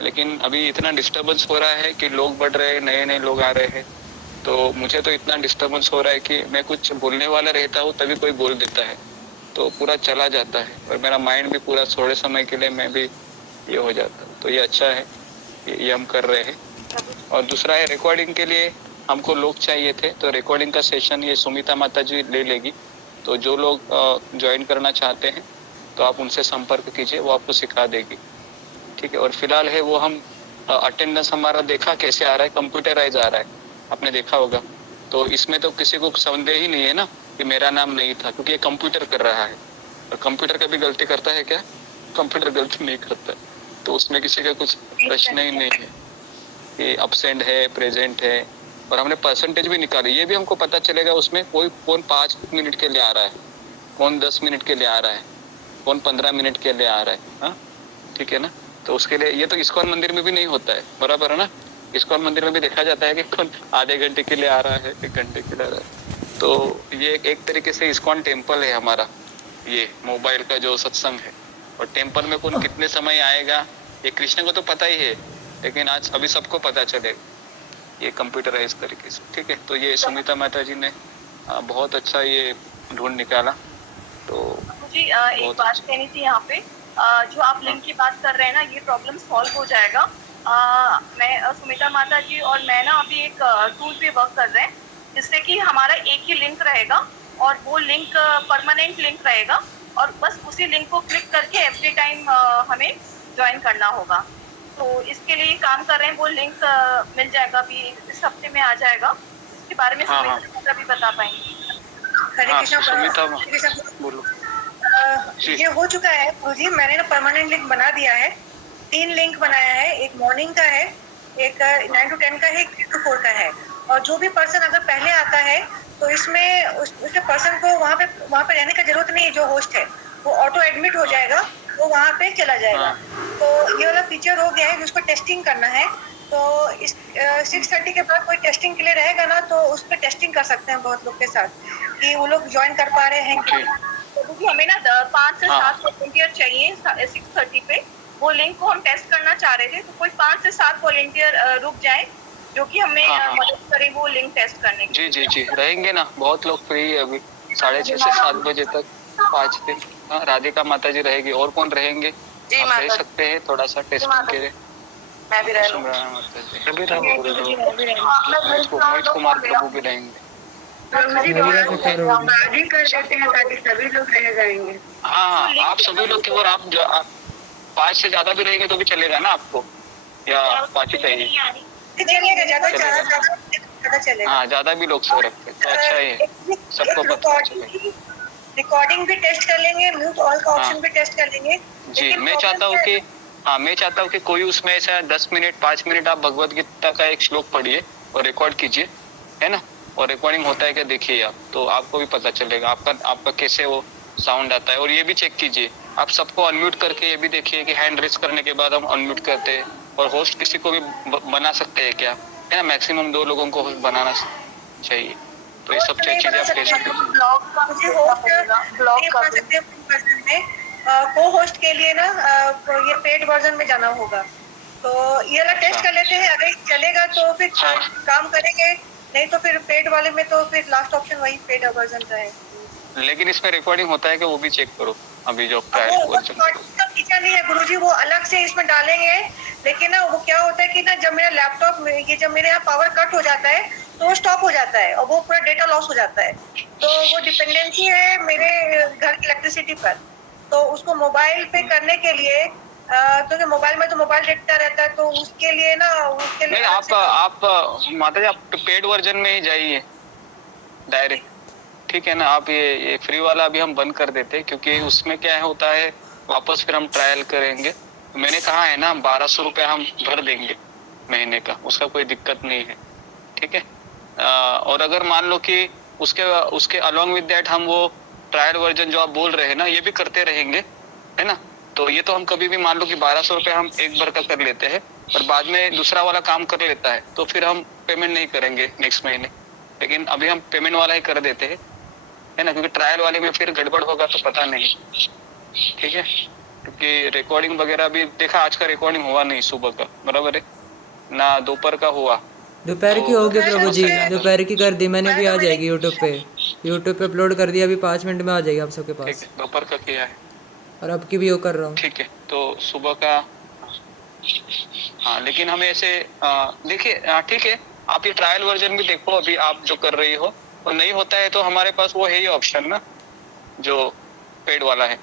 लेकिन अभी इतना डिस्टर्बेंस हो रहा है कि लोग बढ़ रहे हैं, नए नए लोग आ रहे हैं, तो मुझे तो इतना डिस्टर्बेंस हो रहा है कि मैं कुछ बोलने वाला रहता हूँ तभी कोई बोल देता है, तो पूरा चला जाता है और मेरा माइंड भी पूरा थोड़े समय के लिए मैं भी ये हो जाता हूँ। तो ये अच्छा है, ये हम कर रहे हैं। और दूसरा है रिकॉर्डिंग के लिए हमको लोग चाहिए थे, तो रिकॉर्डिंग का सेशन ये सुमिता माता जी ले लेगी। तो जो लोग ज्वाइन करना चाहते हैं तो आप उनसे संपर्क कीजिए, वो आपको सिखा देगी। ठीक है। और फिलहाल है वो हम अटेंडेंस हमारा देखा कैसे आ रहा है, कंप्यूटराइज आ रहा है, आपने देखा होगा। तो इसमें तो किसी को संदेह ही नहीं है ना कि मेरा नाम नहीं था, क्योंकि ये कंप्यूटर कर रहा है। और कंप्यूटर कभी गलती करता है क्या? कंप्यूटर गलती नहीं करता, तो उसमें किसी का कुछ प्रश्न ही नहीं है कि अब्सेंट है, प्रेजेंट है। और हमने परसेंटेज भी निकाली, ये भी हमको पता चलेगा उसमें कोई कौन 5 मिनट के लिए आ रहा है, कौन 10 मिनट के लिए आ रहा है, कौन 15 मिनट के लिए आ रहा है। हाँ, ठीक है ना। तो उसके लिए ये तो इस्कॉन मंदिर में भी नहीं होता है, बराबर है ना। इस्कॉन मंदिर में भी देखा जाता है कि कौन आधे घंटे के लिए आ रहा है, 1 घंटे के लिए आ रहा है। तो ये एक तरीके से इस्कॉन टेम्पल है हमारा, ये मोबाइल का जो सत्संग है। और टेम्पल में कौन कितने समय आएगा ये कृष्ण को तो पता ही है, लेकिन आज अभी सबको पता चलेगा ये कंप्यूटराइज तरीके से। ठीक है। तो ये सुमिता माता जी ने बहुत अच्छा ये ढूंढ निकाला। तो मुझे एक बात कहनी थी यहाँ पे, जो आप लिंक की बात कर रहे हैं ना, ये प्रॉब्लम सॉल्व हो जाएगा। मैं सुमिता माता जी और मैं ना अभी एक टूल पे वर्क कर रहे हैं, जिससे कि हमारा एक ही लिंक रहेगा और वो लिंक परमानेंट लिंक रहेगा, और बस उसी लिंक को क्लिक करके एवरी टाइम हमें ज्वाइन करना होगा। तो इसके लिए काम कर रहे हैं, वो लिंक मिल जाएगा, अभी इस हफ्ते में आ जाएगा। इसके बारे में सुमिता माता भी बता पाएंगी। हरे कृष्णा, बोलो। ये हो चुका है गुरुजी, मैंने ना परमानेंट लिंक बना दिया है। 3 लिंक बनाया है, एक मॉर्निंग का है, एक 9 to 10 का है, एक 3 to 4 का है। और जो भी पर्सन अगर पहले आता है तो इसमें उसके पर्सन को वहाँ पे रहने की जरूरत नहीं है। जो होस्ट है वो ऑटो एडमिट हो जाएगा, वो वहाँ पे चला जाएगा। तो ये वाला फीचर हो गया है, जिसको टेस्टिंग करना है। तो इस 6:30 के बाद कोई टेस्टिंग के लिए रहेगा ना, तो उस पर टेस्टिंग कर सकते हैं बहुत लोग के साथ कि वो लोग ज्वाइन कर पा रहे हैं कि नहीं। क्योंकि हमें ना 5 से 7 वॉलंटियर चाहिए 6:30 पे। वो लिंक को हम टेस्ट करना चाह रहे थे, तो कोई 5 से 7 वॉलंटियर रुक जाए जो कि हमें मदद करे वो लिंक टेस्ट करने की। जी जी रहेंगे ना, बहुत लोग फ्री है अभी 6:30 से 7 बजे तक 5 दिन। राधिका माता जी रहेगी, और कौन रहेंगे? आप रह सकते हैं थोड़ा सा टेस्टिंग के लिए। मैं भी रह लूंगा, मोहित कुमार प्रभु भी रहेंगे। सभी लोग रह जाएंगे। हाँ, आप सभी लोग, और आप 5 से ज्यादा भी रहेंगे तो भी चलेगा ना आपको, या 5 ही चाहिए? हाँ, ज्यादा भी लोग सो रखे तो अच्छा है, सबको पता चलेगा। रिकॉर्डिंग भी टेस्ट कर लेंगे, म्यूट ऑल का ऑप्शन भी टेस्ट कर लेंगे। जी, मैं चाहता हूँ कि कोई उसमें ऐसा 10 मिनट 5 मिनट आप भगवत गीता का एक श्लोक पढ़िए और रिकॉर्ड कीजिए, है ना। और रिकॉर्डिंग होता है क्या देखिए आप, तो आपको भी पता चलेगा आपका कैसे वो साउंड आता है। और ये भी चेक कीजिए, आप सबको अनम्यूट करके ये भी देखिए कि हैंड रेस करने के बाद हम अनम्यूट करते हैं। और होस्ट किसी को भी बना सकते हैं क्या, है ना। मैक्सिमम 2 लोगों को होस्ट बनाना चाहिए। तो ये सब चीजें आप ले सकते हैं। को होस्ट के लिए ना ये पेड वर्जन में जाना होगा। तो ये वाला टेस्ट कर लेते हैं, अगर चलेगा तो फिर काम करेंगे, नहीं तो फिर पेड वाले में तो फिर लास्ट ऑप्शन वही पेड वर्जन का है। लेकिन इसमें रिकॉर्डिंग होता है कि वो भी चेक करो अभी जो फीचर नहीं है गुरुजी, वो अलग से इसमें डालेंगे। लेकिन ना वो क्या होता है कि ना जब मेरा लैपटॉप जब मेरे यहाँ पावर कट हो जाता है तो वो स्टॉप हो जाता है और वो पूरा डेटा लॉस हो जाता है। तो वो डिपेंडेंसी है मेरे घर की इलेक्ट्रिसिटी पर। तो उसको मोबाइल पे करने के लिए क्योंकि मोबाइल में तो मोबाइल डेटा रहता है, तो उसके लिए ना नहीं, आप माता जी आप पेड वर्जन में ही जाइए डायरेक्ट, ठीक है ना। आप ये फ्री वाला अभी हम बंद कर देते, क्योंकि उसमें क्या होता है वापस फिर हम ट्रायल करेंगे। तो मैंने कहा है ना 1200 रुपये हम भर देंगे महीने का, उसका कोई दिक्कत नहीं है, ठीक है। और अगर मान लो कि उसके अलॉन्ग विद दैट हम वो ट्रायल वर्जन जो आप बोल रहे हैं ना ये भी करते रहेंगे, है ना। तो ये तो हम कभी भी मान लो कि 1200 रुपये हम एक बार का कर लेते हैं और बाद में दूसरा वाला काम कर लेता है, तो फिर हम पेमेंट नहीं करेंगे नेक्स्ट महीने। लेकिन अभी हम पेमेंट वाला ही कर देते हैं, है ना, क्योंकि ट्रायल वाले में फिर गड़बड़ होगा तो पता नहीं, ठीक है। क्योंकि रिकॉर्डिंग वगैरह भी देखा, आज का रिकॉर्डिंग हुआ नहीं सुबह का, बराबर है ना, दोपहर का हुआ। दोपहर की तो होगी दोपहर प्रभु उससे जी, ज्यादा दोपहर की कर दी मैंने, मैं भी तो आ मैंने जाएगी यूट्यूब पे अपलोड कर दिया, अभी 5 मिनट में आ जाएगी आप सबके ठीक पास। है, दोपहर का किया है, और अब की भी वो कर रहा हूँ। ठीक है। तो सुबह का, हाँ, लेकिन हमें ऐसे देखिए, ठीक है, आप ये ट्रायल वर्जन भी देखो, अभी आप जो कर रही हो, और नहीं होता है तो हमारे पास वो है ही ऑप्शन ना, जो पेड वाला है,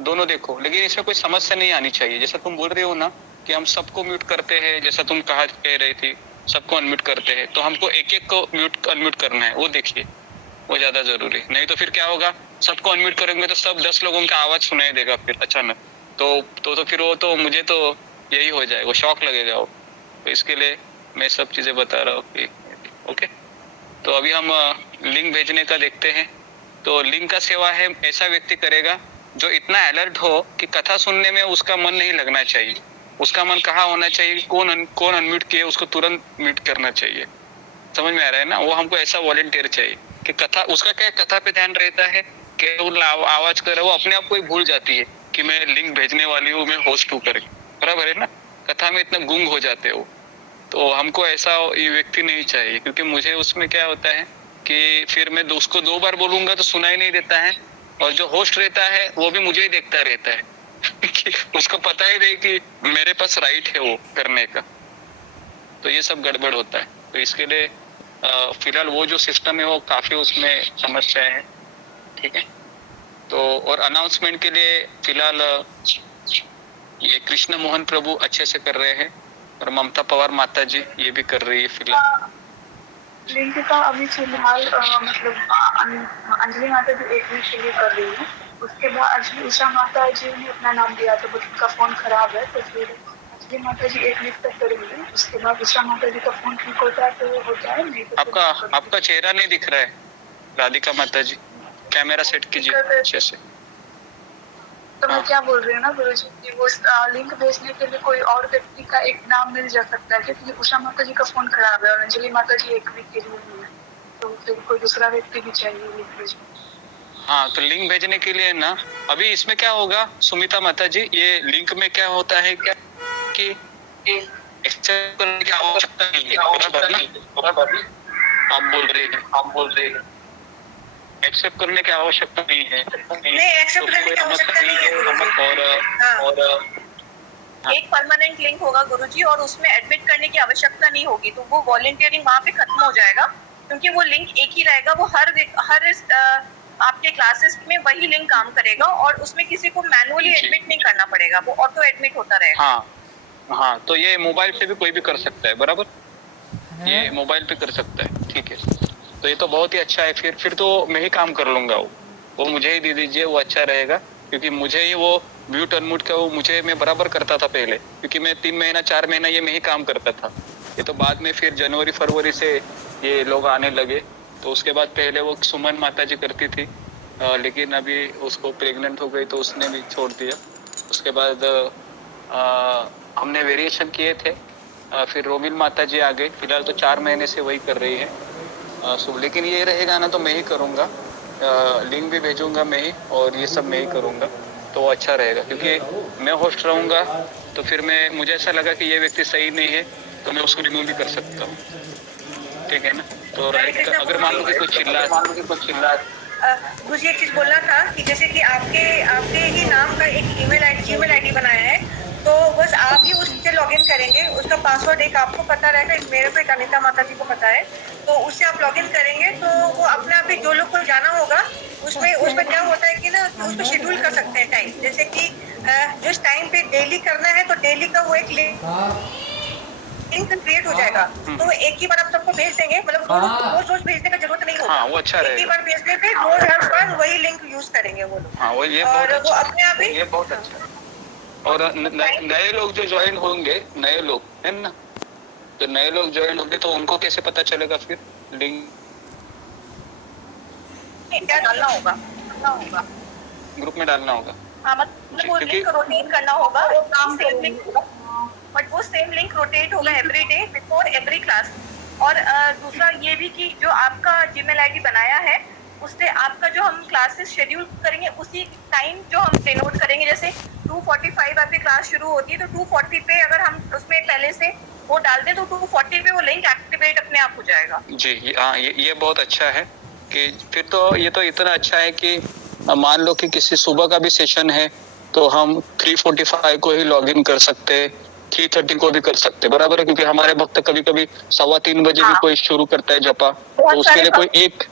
दोनों देखो। लेकिन इसमें कोई समस्या नहीं आनी चाहिए। जैसा तुम बोल रहे हो ना कि हम सबको म्यूट करते हैं, जैसा तुम कह रही थी सबको अनम्यूट करते हैं, तो हमको एक एक को म्यूट अनम्यूट करना है, वो देखिए, वो ज्यादा जरूरी। नहीं तो फिर क्या होगा, सबको अनम्यूट करेंगे तो सब 10 लोगों का आवाज सुनाई देगा फिर अचानक, तो फिर वो तो मुझे तो यही हो जाएगा, शॉक लगेगा वो। तो इसके लिए मैं सब चीजें बता रहा हूँ कि ओके। तो अभी हम लिंक भेजने का देखते हैं। तो लिंक का सेवा है, ऐसा व्यक्ति करेगा जो इतना अलर्ट हो कि कथा सुनने में उसका मन नहीं लगना चाहिए। उसका मन कहाँ होना चाहिए, कौन अनम्यूट किए उसको तुरंत म्यूट करना चाहिए। समझ में आ रहा है ना? वो हमको ऐसा वॉलंटियर चाहिए कि कथा, उसका क्या कथा पे ध्यान रहता है, केवल आवाज कर रहा है, वो अपने आप को ही भूल जाती है कि मैं लिंक भेजने वाली हूँ, मैं होस्ट हूँ करके, बराबर है ना? कथा में इतना गुंग हो जाते हो। तो हमको ऐसा ये व्यक्ति नहीं चाहिए, क्योंकि मुझे उसमें क्या होता है कि फिर मैं उसको 2 बार बोलूंगा तो सुनाई नहीं देता है, और जो होस्ट रहता है वो भी मुझे ही देखता रहता है कि उसको पता ही नहीं कि मेरे पास राइट है वो करने का। तो ये सब गड़बड़ होता है। तो इसके लिए फिलहाल वो जो सिस्टम है वो काफी उसमें समस्याएं हैं, ठीक है। तो और अनाउंसमेंट के लिए फिलहाल ये कृष्ण मोहन प्रभु अच्छे से कर रहे हैं, और ममता पवार माता जी ये भी कर रही है फिलहाल। लिंक का अभी फिलहाल मतलब अंजलि माता जी 1 वीक के लिए कर रही है। उसके बाद अंजलि उषा माता जी ने अपना नाम दिया था, बट उनका फोन खराब है, तो फिर अंजलि माता जी 1 वीक तक करेंगे। उसके बाद उषा माता जी का फोन ठीक होता है तो होता है, नहीं तो आपका चेहरा नहीं दिख रहा है राधिका माता जी, कैमरा सेट कीजिए अच्छे से। तो मैं क्या बोल रही हूँ ना गुरु जी की, वो लिंक भेजने के लिए कोई और व्यक्ति का एक नाम मिल जा सकता है, क्योंकि उषा माता जी का फोन खराब है और अंजलि माता जी 1 वीक के लिए नहीं है, तो फिर कोई दूसरा व्यक्ति भी चाहिए लिंक भेजने। हाँ, तो लिंक भेजने के लिए ना, अभी इसमें क्या होगा सुमिता माता जी, ये लिंक में क्या होता है क्या कि एक्सेप्ट करने की आवश्यकता नहीं है, बराबर ना? आप बोल रहे हैं एक्सेप्ट करने की आवश्यकता नहीं है। नहीं, एक्सेप्ट करने की आवश्यकता नहीं है गुरुजी। और एक परमानेंट लिंक होगा गुरुजी, और उसमें एडमिट करने की आवश्यकता नहीं होगी, तो वो वॉलंटियरिंग वहाँ पे खत्म हो जाएगा, क्योंकि वो लिंक एक ही रहेगा। वो हर आपके क्लासेस में वही लिंक काम करेगा, और उसमें किसी को मैनुअली एडमिट नहीं करना पड़ेगा, वो ऑटो एडमिट होता रहेगा। हाँ, तो ये मोबाइल पे भी कोई भी कर सकता है, बराबर? ये मोबाइल पे कर सकता है, ठीक है। तो ये तो बहुत ही अच्छा है। फिर तो मैं ही काम कर लूंगा, वो मुझे ही दे दीजिए, वो अच्छा रहेगा, क्योंकि मुझे ही वो म्यूट अनम्यूट का वो मैं बराबर करता था पहले, क्योंकि मैं 3 महीना 4 महीना ये मैं ही काम करता था। ये तो बाद में फिर जनवरी फरवरी से ये लोग आने लगे, तो उसके बाद पहले वो सुमन माता जी करती थी, लेकिन अभी उसको प्रेग्नेंट हो गई तो उसने भी छोड़ दिया। उसके बाद हमने वेरिएशन किए थे, फिर रोमिल माता जी आ गई। फिलहाल तो 4 महीने से वही कर रही है। लेकिन ये रहेगा ना तो मैं ही करूँगा, लिंक भी भेजूंगा मैं ही, और ये सब मैं ही करूँगा, तो अच्छा रहेगा। क्योंकि मैं होस्ट रहूँगा तो फिर मुझे ऐसा लगा कि ये व्यक्ति सही नहीं है, तो मैं उसको रिमूव भी कर सकता हूँ, ठीक है ना? तो अगर मान लो कि कुछ चिल्ला मुझे एक चीज बोलना था कि जैसे कि आपके ही नाम का एक जीमेल आईडी बनाया है, तो बस आप ही उससे लॉगिन करेंगे। उसका पासवर्ड एक आपको पता रहेगा, एक मेरे को, एक अनिता माता जी को पता है, तो उससे आप लॉगिन करेंगे तो वो अपने आप ही जो लोग को जाना होगा उसमें क्या होता है कि ना, उसको शेड्यूल कर सकते हैं टाइम। जैसे कि जिस टाइम पे डेली करना है, तो डेली का वो एक लिंक क्रिएट हो जाएगा, तो वो एक ही बार आप सबको भेज देंगे, मतलब रोज भेजने का जरूरत नहीं होगा। वो अच्छा रहेगा। एक ही बार भेजने पे रोज हर बार वही लिंक यूज करेंगे वो लोग। हाँ, ये और बहुत वो अच्छा, अपने आप ही, ये बहुत अच्छा। और नए लोग जो ज्वाइन होंगे, नए लोग है ना, तो नए लोग ज्वाइन होंगे तो उनको कैसे पता चलेगा फिर लिंक? क्या डालना होगा ग्रुप में डालना होगा। हाँ, मतलब वो लिंक रोटेट करना होगा, सेम लिंक होगा, बट वो सेम लिंक रोटेट होगा every day before every class. और दूसरा ये भी कि जो आपका जीमेल आईडी बनाया है, उससे आपका जो हम क्लासेस शेड्यूल करेंगे, उसी टाइम जो हम डिनोट करेंगे, जैसे 2:45 आपकी क्लास शुरू होती है, तो 2:40 पे अगर हम उसमें पहले से वो डाल दें तो 2:40 पे वो लिंक एक्टिवेट अपने आप हो जाएगा। जी हाँ, ये बहुत अच्छा है कि फिर तो ये तो इतना अच्छा है कि मान लो कि किसी सुबह का भी सेशन है तो हम 3:45 को ही लॉग इन कर सकते हैं, 3:30 को भी कर सकते हैं, बराबर है, क्योंकि हमारे भक्त कभी कभी 3:15 बजे भी कोई शुरू करता है जपा, तो उसके लिए कोई एक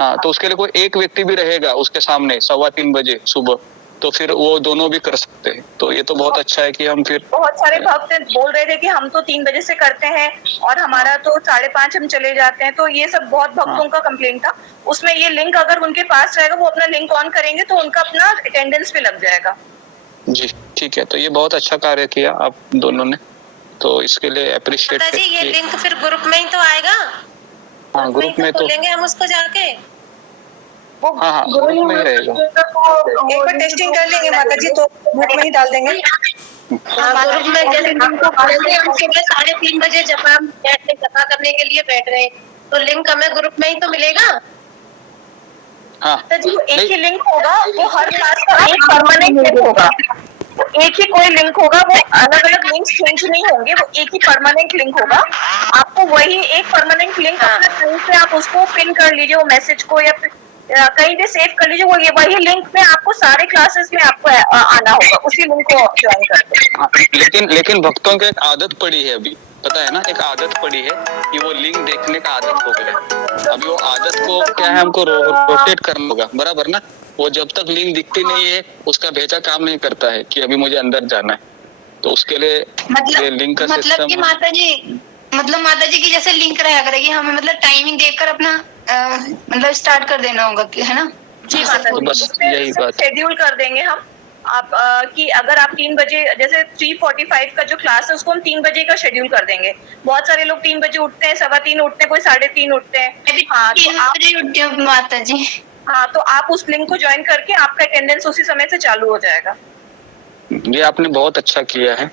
तो उसके लिए कोई एक व्यक्ति भी रहेगा उसके सामने 3:15 बजे सुबह, तो फिर वो दोनों भी कर सकते हैं। तो ये तो बहुत अच्छा है कि हम फिर बहुत सारे भक्त बोल रहे थे कि हम तो 3 बजे से करते हैं और हमारा तो 5:30 हम चले जाते हैं, तो ये सब बहुत भक्तों का कंप्लेंट था। उसमें ये लिंक अगर उनके पास रहेगा, वो अपना लिंक ऑन करेंगे तो उनका अपना अटेंडेंस पे लग जाएगा। जी ठीक है, तो ये बहुत अच्छा कार्य किया आप दोनों ने, तो इसके लिए अप्रिशिएट है। ये लिंक फिर ग्रुप में ही तो आएगा? हाँ, ग्रुप में तो खोलेंगे हम उसको जाके। हाँ ग्रुप में ही रहेगा। एक बार टेस्टिंग कर लेंगे माता जी, तो ग्रुप में ही डाल देंगे। ग्रुप में जैसे हम सुबह 3:30 बजे जपा करने के लिए बैठ रहे, तो लिंक हमें ग्रुप में ही तो मिलेगा। हाँ तो जी एक ही लिंक होगा, वो हर क्लास का एक परमानेंट लिंक होगा, एक ही कोई लिंक होगा, वो अलग अलग लिंक चेंज नहीं होंगे, वो एक ही परमानेंट लिंक होगा। आपको वही एक परमानेंट लिंक अपने फोन पे आप उसको पिन कर लीजिए, वो मैसेज को, या फिर कहीं भी सेव कर लीजिए, वो ये वही लिंक में आपको सारे क्लासेस में आपको आना होगा, उसी लिंक को ज्वाइन करके। लेकिन भक्तों की एक आदत पड़ी है अभी, पता है ना, एक आदत पड़ी है कि वो लिंक देखने का आदत हो गया। अभी वो आदत को क्या है, हमको रोटेट करना होगा, बराबर ना। वो जब तक लिंक दिखती नहीं है उसका भेजा काम नहीं करता है कि अभी मुझे अंदर जाना है, तो उसके लिए ये लिंक का मतलब कि माता जी की जैसे लिंक रहा करेगी, हमें मतलब टाइमिंग देखकर अपना मतलब स्टार्ट कर देना होगा, है ना? जी माता जी, बस यही बात शेड्यूल कर देंगे हम आप कि अगर आप 3 बजे, जैसे 3:45 का जो क्लास है उसको हम 3 बजे का शेड्यूल कर देंगे। बहुत सारे लोग 3 बजे उठते हैं, 3:15 उठते हैं, कोई 3:30 उठते हैं। हाँ, तो 3 बजे उठती हूँ माता जी। हाँ, तो आप उस लिंक को ज्वाइन करके आपका अटेंडेंस उसी समय से चालू हो जाएगा। ये आपने बहुत अच्छा किया है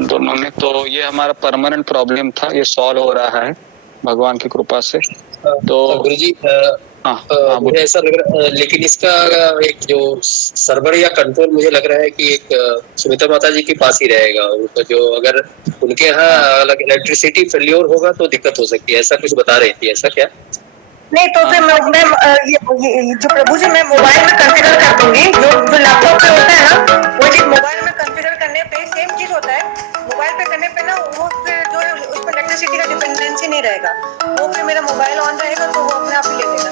दोनों ने, तो ये हमारा परमानेंट प्रॉब्लम था, ये सॉल्व हो रहा है भगवान की कृपा से। तो गुरुजी मुझे ऐसा लग रहा है, लेकिन इसका एक जो सर्वर या कंट्रोल मुझे लग रहा है कि एक सुमित्रा माता जी के पास ही रहेगा। उनको जो अगर उनके यहाँ अलग इलेक्ट्रिसिटी फेल्योर होगा तो दिक्कत हो सकती है, ऐसा कुछ बता रही थी, ऐसा क्या? नहीं तो फिर मैं ये जो प्रभु जी मैं मोबाइल में कॉन्फ़िगर कर दूंगी, जो लैपटॉप पे होता है ना, वो चीज मोबाइल में कॉन्फ़िगर करने पे सेम चीज होता है। मोबाइल पे करने पे ना वो फिर जो उसमें इलेक्ट्रिसिटी का डिपेंडेंसी नहीं रहेगा, वो फिर मेरा मोबाइल ऑन रहेगा तो वो अपने आप ही ले लेगा।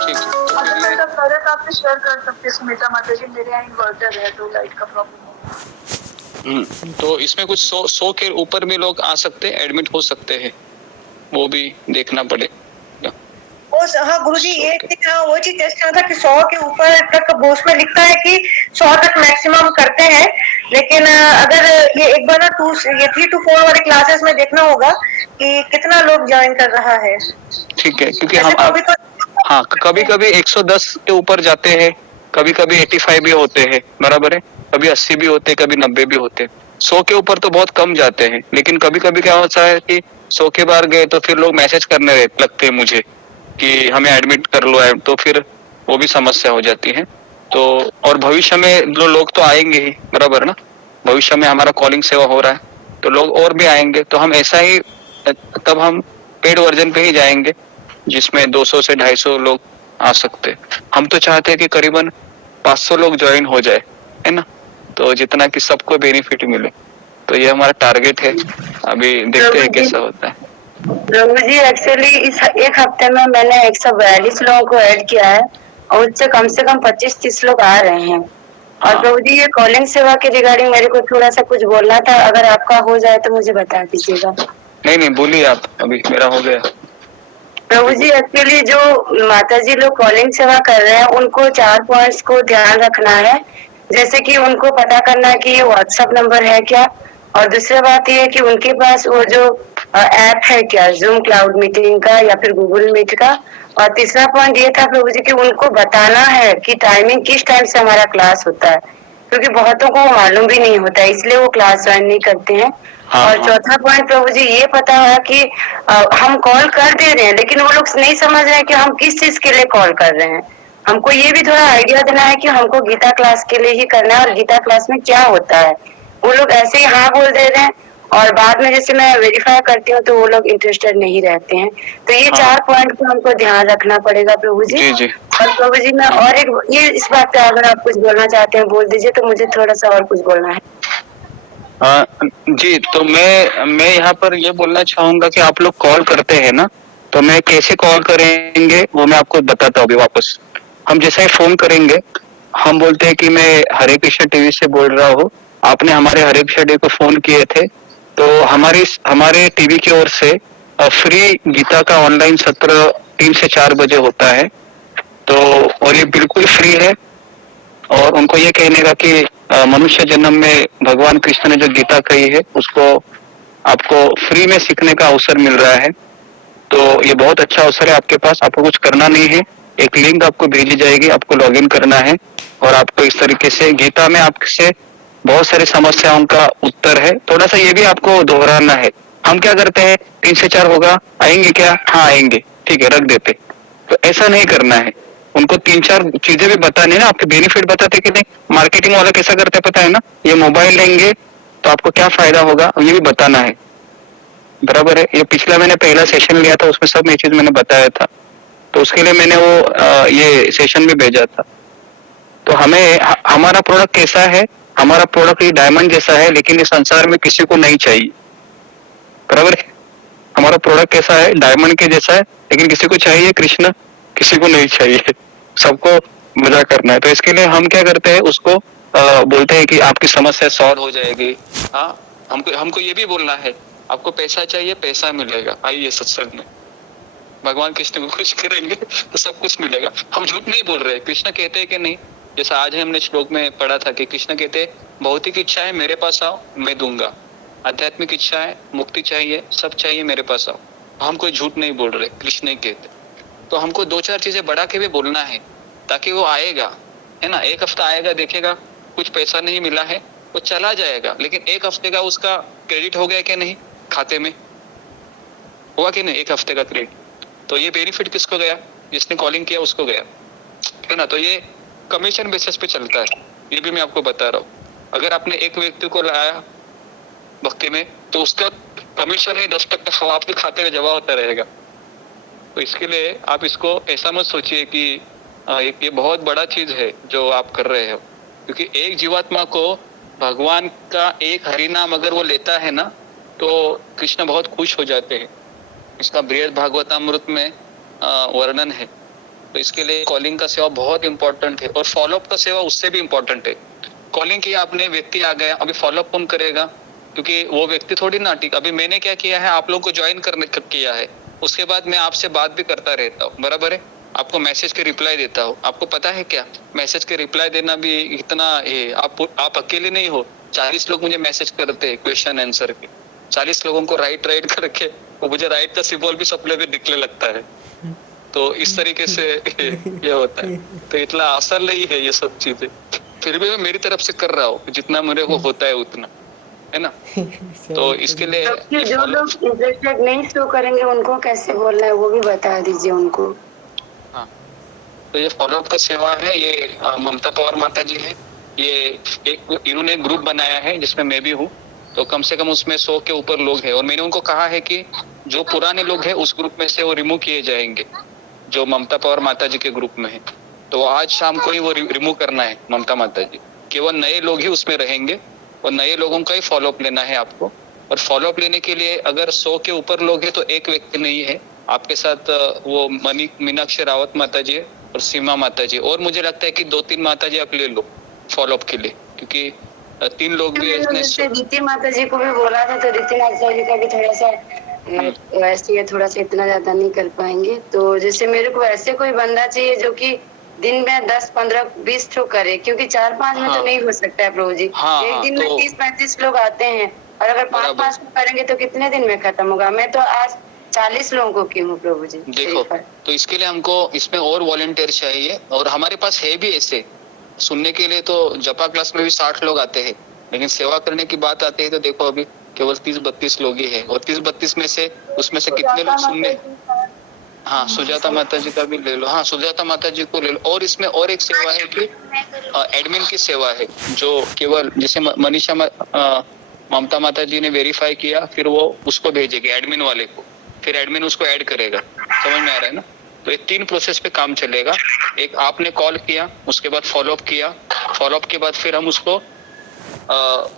ठीक है, तो अगर मैं सब तरह का आपसे शेयर कर सकती हूँ सुमित्रा माता जी, मेरे यहाँ इन्वर्टर है तो लाइट का प्रॉब्लम है। तो इसमें कुछ 100 के ऊपर भी लोग आ सकते हैं, एडमिट हो सकते हैं, वो भी देखना पड़ेगा। हाँ गुरुजी, ये वो चीज टेस्ट करना था कि 100 के ऊपर तक वो उसमें लिखता है कि 100 तक मैक्सिमम करते हैं, लेकिन अगर ये एक बार ना 3 to 4 वाली क्लासेस में देखना होगा कि कितना लोग ज्वाइन कर रहा है। ठीक है, क्योंकि हम हाँ कभी कभी 110 के ऊपर जाते हैं, कभी कभी 85 भी होते हैं, बराबर है, कभी 80 भी होते हैं, कभी 90 भी होते हैं। 100 के ऊपर तो बहुत कम जाते हैं, लेकिन कभी कभी क्या होता है कि 100 के बार गए तो फिर लोग मैसेज करने लगते हैं मुझे कि हमें एडमिट कर लो, तो फिर वो भी समस्या हो जाती है। तो और भविष्य में लोग तो आएंगे ही, बराबर ना, भविष्य में हमारा कॉलिंग सेवा हो रहा है तो लोग और भी आएंगे, तो हम ऐसा ही तब हम पेड वर्जन पे ही जाएंगे जिसमें 200 से 250 लोग आ सकते। हम तो चाहते हैं कि करीबन 500 लोग ज्वाइन हो जाए, है ना, तो जितना कि सबको बेनिफिट मिले, तो ये हमारा टारगेट है। अभी देखते हैं कैसा होता है। प्रभु जी एक्चुअली इस एक हफ्ते में मैंने 142 लोगों को ऐड किया है और उससे कम 25-30 लोग आ रहे हैं। और प्रभु जी ये कॉलिंग सेवा के रिगार्डिंग मेरे को थोड़ा सा कुछ बोलना था, अगर आपका हो जाए तो मुझे बता दीजिएगा। नहीं बोलिए आप, अभी मेरा हो गया। प्रभु जी एक्चुअली जो माता जी लोग कॉलिंग सेवा कर रहे हैं उनको 4 पॉइंट्स को ध्यान रखना है, जैसे कि उनको पता करना है कि ये व्हाट्सएप नंबर है क्या, और दूसरी बात ये है कि उनके पास वो जो ऐप है क्या, जूम क्लाउड मीटिंग का या फिर गूगल मीट का, और तीसरा पॉइंट ये था प्रभु जी कि उनको बताना है कि टाइमिंग किस टाइम से हमारा क्लास होता है, क्योंकि बहुतों को मालूम भी नहीं होता है, इसलिए वो क्लास ज्वाइन नहीं करते हैं। और चौथा पॉइंट प्रभु जी ये पता है कि हम कॉल कर दे रहे हैं लेकिन वो लोग नहीं समझ रहे हैं कि हम किस चीज के लिए कॉल कर रहे हैं। हमको ये भी थोड़ा आइडिया देना है कि हमको गीता क्लास के लिए ही करना है और गीता क्लास में क्या होता है। वो लोग ऐसे ही हाँ बोल दे रहे हैं और बाद में जैसे मैं वेरीफाई करती हूँ तो वो लोग इंटरेस्टेड नहीं रहते हैं। तो ये 4 पॉइंट को हमको ध्यान रखना पड़ेगा प्रभु जी। जी जी और प्रभु जी मैं और एक ये इस बात पे अगर आप कुछ बोलना चाहते हैं बोल दीजिए, तो मुझे थोड़ा सा और कुछ बोलना है। जी, तो मैं यहाँ पर ये बोलना चाहूंगा कि आप लोग कॉल करते हैं ना, तो मैं कैसे कॉल करेंगे वो मैं आपको बताता हूँ अभी वापस। हम जैसे ही फोन करेंगे, हम बोलते हैं कि मैं हरे कृष्ण टीवी से बोल रहा हूँ, आपने हमारे हरे कृष्ण टीवी को फोन किए थे, तो हमारे टीवी की ओर से फ्री गीता का ऑनलाइन सत्र 3 से 4 बजे होता है। तो और ये बिल्कुल फ्री है और उनको ये कहने का कि मनुष्य जन्म में भगवान कृष्ण ने जो गीता कही है उसको आपको फ्री में सीखने का अवसर मिल रहा है। तो ये बहुत अच्छा अवसर है आपके पास, आपको कुछ करना नहीं है, एक लिंक आपको भेजी जाएगी, आपको लॉगिन करना है और आपको इस तरीके से गीता में आपसे बहुत सारी समस्याओं का उत्तर है। थोड़ा सा ये भी आपको दोहराना है। हम क्या करते हैं, 3 से 4 होगा, आएंगे क्या? हाँ आएंगे, ठीक है, रख देते। तो ऐसा नहीं करना है, उनको 3-4 चीजें भी बतानी है ना, आपके बेनिफिट बताते कि नहीं। मार्केटिंग वाला कैसा करते हैं पता है ना, ये मोबाइल लेंगे तो आपको क्या फायदा होगा ये भी बताना है, बराबर है। ये पिछला मैंने पहला सेशन लिया था, उसमें सब ये चीज मैंने बताया था, तो उसके लिए मैंने वो ये सेशन भी भेजा था। तो हमारा प्रोडक्ट कैसा है, हमारा प्रोडक्ट ये डायमंड जैसा है, लेकिन इस संसार में किसी को नहीं चाहिए, बराबर है। हमारा प्रोडक्ट कैसा है, डायमंड के जैसा है, लेकिन किसी को चाहिए कृष्ण, किसी को नहीं चाहिए, सबको मजा करना है। तो इसके लिए हम क्या करते हैं, उसको बोलते हैं कि आपकी समस्या सॉल्व हो जाएगी। हाँ, हमको ये भी बोलना है, आपको पैसा चाहिए, पैसा मिलेगा, आइए सत्संग में, भगवान कृष्ण को खुश करेंगे तो सब कुछ मिलेगा। हम झूठ नहीं बोल रहे, कृष्ण कहते हैं कि नहीं, जैसा आज हमने श्लोक में पढ़ा था कि कृष्ण कहते हैं भौतिक इच्छा है मेरे पास आओ मैं दूंगा, आध्यात्मिक इच्छा है, मुक्ति चाहिए, सब चाहिए मेरे पास आओ। हम कोई झूठ नहीं बोल रहे, कृष्ण ही कहते। तो हमको 2-4 चीजें बढ़ा के भी बोलना है ताकि वो आएगा, है ना। 1 हफ्ता आएगा, देखेगा कुछ पैसा नहीं मिला है, वो चला जाएगा, लेकिन 1 हफ्ते का उसका क्रेडिट हो गया कि नहीं, खाते में हुआ कि नहीं, 1 हफ्ते का क्रेडिट। तो ये बेनिफिट किसको गया, जिसने कॉलिंग किया उसको गया, है ना। तो ये कमीशन बेसिस पे चलता है, ये भी मैं आपको बता रहा हूँ। अगर आपने एक व्यक्ति को लाया भक्ति में तो उसका कमीशन ही 10% आपके खाते में जमा होता रहेगा। तो इसके लिए आप इसको ऐसा मत सोचिए कि ये बहुत बड़ा चीज है जो आप कर रहे हो, क्योंकि एक जीवात्मा को भगवान का एक हरि नाम अगर वो लेता है ना तो कृष्ण बहुत खुश हो जाते हैं। इसका बृहद भागवतामृत में वर्णन है। तो इसके लिए कॉलिंग का सेवा बहुत इंपॉर्टेंट है और फॉलोअप का सेवा उससे भी इंपॉर्टेंट है। कॉलिंग किया आपने, व्यक्ति आ गया, अभी फॉलोअप कौन करेगा, क्योंकि वो व्यक्ति थोड़ी ना ठीक। अभी मैंने क्या किया है, आप लोगों को ज्वाइन करने किया है, उसके बाद मैं आपसे बात भी करता रहता हूँ, बराबर है। आपको मैसेज के रिप्लाई देता हूँ। आपको पता है क्या, मैसेज के रिप्लाई देना भी इतना आप अकेले नहीं हो, 40 लोग मुझे मैसेज करते हैं क्वेश्चन आंसर के। 40 लोगों को राइट करके वो मुझे राइट का सिंबल भी सप्ले में निकले लगता है। तो इस तरीके से ये होता है। तो इतना आसान नहीं है ये सब चीजें, फिर भी मैं मेरी तरफ से कर रहा हूँ जितना मेरे को होता है उतना, है ना। तो इसके लिए जो लोग इंटरेस्टेड नहीं शो करेंगे उनको कैसे बोलना है वो भी बता दीजिए उनको। हाँ, तो ये फॉलोअप का सेवा है, ये ममता पवार माता जी है, ये इन्होंने एक ग्रुप बनाया है जिसमें मैं भी हूँ। तो कम से कम उसमें 100 के ऊपर लोग हैं और मैंने उनको कहा है कि जो पुराने लोग हैं उस ग्रुप में से वो रिमूव किए जाएंगे जो ममता पवार माता जी के ग्रुप में है। तो आज शाम को ही वो रिमूव करना है ममता माता जी, केवल नए लोग ही उसमें रहेंगे और नए लोगों का ही फॉलोअप लेना है आपको। और फॉलोअप लेने के लिए अगर 100 के ऊपर लोग हैं तो एक व्यक्ति नहीं है आपके साथ, वो मीनाक्षी रावत माता जी और सीमा माता जी, और मुझे लगता है कि 2-3 माता जी आप ले लो फॉलोअप के लिए, क्योंकि 3 लोग भी रीति माता जी को भी बोला था, तो रीति माता जी का भी थोड़ा सा वैसे ही थोड़ा सा इतना ज्यादा नहीं कर पाएंगे। तो जैसे मेरे को ऐसे कोई बंदा चाहिए जो कि दिन में 10, 15, 20 ठो करे, क्योंकि 4-5 में तो नहीं हो सकता है प्रभु जी। एक दिन में 30-35 लोग आते हैं और अगर 5-5 करेंगे तो कितने दिन में खत्म होगा। मैं तो आज 40 लोगों को की हूँ प्रभु जी। देखो, तो इसके लिए हमको इसमें और वॉलंटियर चाहिए और हमारे पास है भी ऐसे सुनने के लिए। तो जपा क्लास में भी 60 लोग आते हैं, लेकिन सेवा करने की बात आती है तो देखो अभी केवल 30-32 लोग ही है और 30-32 में से उसमें से कितने लोग सुनने, हाँ सुजाता माता जी का भी ले लो, हाँ सुजाता माता जी को ले लो। और इसमें और एक सेवा है कि एडमिन की सेवा है, जो केवल जैसे मनीषा ममता माता जी ने वेरीफाई किया, फिर वो उसको भेजेगी एडमिन वाले को, फिर एडमिन उसको ऐड करेगा। समझ में आ रहा है ना? तो ये 3 प्रोसेस पे काम चलेगा। एक आपने कॉल किया, उसके बाद फॉलोअप किया, फॉलोअप के बाद फिर हम उसको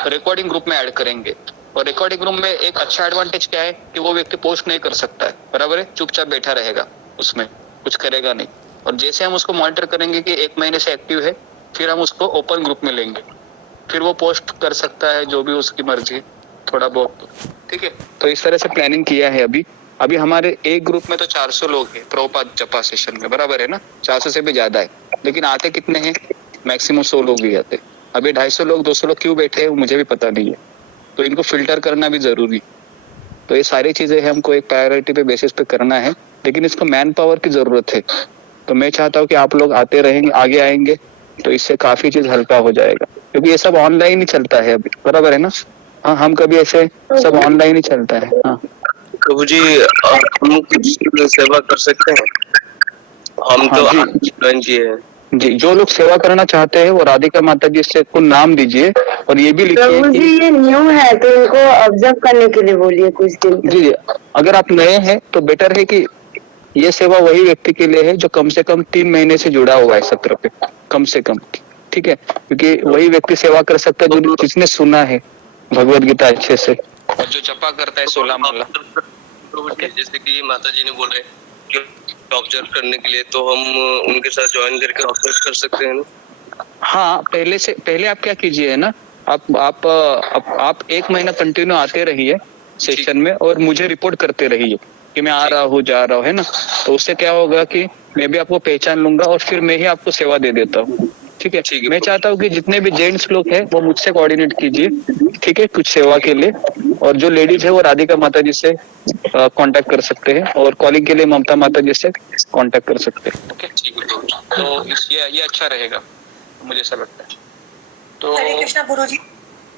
रिकॉर्डिंग ग्रुप में ऐड करेंगे। और रिकॉर्डिंग ग्रुप में एक अच्छा एडवांटेज क्या है कि वो व्यक्ति पोस्ट नहीं कर सकता है, बराबर है, चुपचाप बैठा रहेगा, उसमें कुछ करेगा नहीं। और जैसे हम उसको मॉनिटर करेंगे कि 1 महीने से एक्टिव है, फिर हम उसको ओपन ग्रुप में लेंगे, फिर वो पोस्ट कर सकता है जो भी उसकी मर्जी है, थोड़ा बहुत। ठीक है, तो इस तरह से प्लानिंग किया है। अभी हमारे एक ग्रुप में तो 400 लोग हैं प्रभुपाद जपा सेशन में, बराबर है ना? 400 से भी ज्यादा है, लेकिन आते कितने हैं? मैक्सिमम 100 लोग ही आते। अभी 250 लोग 200 लोग क्यों बैठे हैं मुझे भी पता नहीं है, तो इनको फिल्टर करना भी जरूरी। तो ये सारी चीजें है, हमको एक प्रायोरिटी पे बेसिस पे करना है, लेकिन इसको मैन पावर की जरूरत है। तो मैं चाहता हूँ कि आप लोग आते रहेंगे, आगे आएंगे, तो इससे काफी चीज हल्का हो जाएगा, क्योंकि ये सब ऑनलाइन ही चलता है अभी, बराबर है ना? हाँ, हम कभी ऐसे सब ऑनलाइन ही चलता है। हाँ प्रभु जी, हम कुछ सेवा कर सकते हैं? हम तो ज्वाइन किए हैं जी। जो लोग सेवा करना चाहते हैं वो राधिका माता जी से को नाम दीजिए, और ये भी लिखिए प्रभु जी ये न्यू है तो इनको ऑब्जर्व करने के लिए बोलिए कुछ दिन। जी, अगर आप नए हैं तो बेटर है कि ये सेवा वही व्यक्ति के लिए है जो कम से कम 3 महीने से जुड़ा हुआ है सत्र पे, कम से कम। ठीक है, क्योंकि वही व्यक्ति सेवा कर सकता है जो जिसने सुना है भगवत गीता अच्छे से, और जो जपा करता है 16 माला। प्रभु जी, जैसे कि माता जी ने बोले कि ऑब्जर्व करने के लिए, तो हम उनके साथ ज्वाइन करके ऑब्जर्व कर सकते हैं ना? हाँ, पहले आप क्या कीजिए ना, आप 1 महीना कंटिन्यू आते रहिए सेशन में, और मुझे रिपोर्ट करते रहिए कि मैं आ रहा हूँ, जा रहा हूँ, है ना? तो उससे क्या होगा कि मैं भी आपको पहचान लूंगा, और फिर मैं ही आपको सेवा दे देता हूँ। ठीक है, मैं चाहता हूँ कि जितने भी जेंट्स लोग हैं वो मुझसे कोऑर्डिनेट कीजिए, ठीक है, कुछ सेवा के लिए। और जो लेडीज है वो राधिका माता जी से कांटेक्ट कर सकते हैं, और कॉलिंग के लिए ममता माता जी से कांटेक्ट कर सकते हैं। ओके, ठीक है। तो ये अच्छा रहेगा, मुझे ऐसा लगता है। तो हरे कृष्णा गुरु जी,